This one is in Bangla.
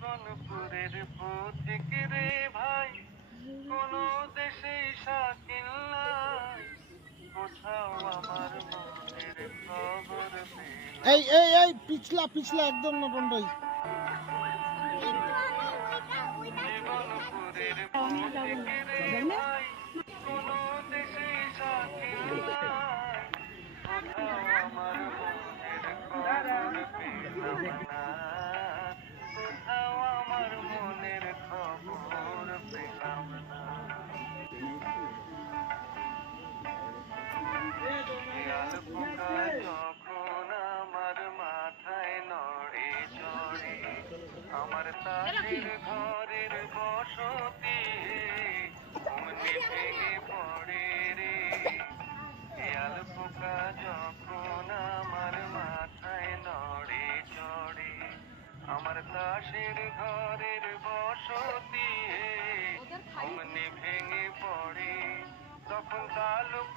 জীবনপুরের পথিক রে ভাই কোন দেশে শাকিল নাই। কোথাও আমার মনের খবর এই এই এই পিছলা পিছলা একদম নটন ভাই জীবনপুরের পথিক রে আমার তাদের ঘরের বসতি অমনি ভেঙে পড়ে রে। শিয়াল পোকা যখন আমার মাথায় নড়ে চড়ে আমার তাসের ঘরের বসতি অমনি ভেঙে পড়ে তখন তালুক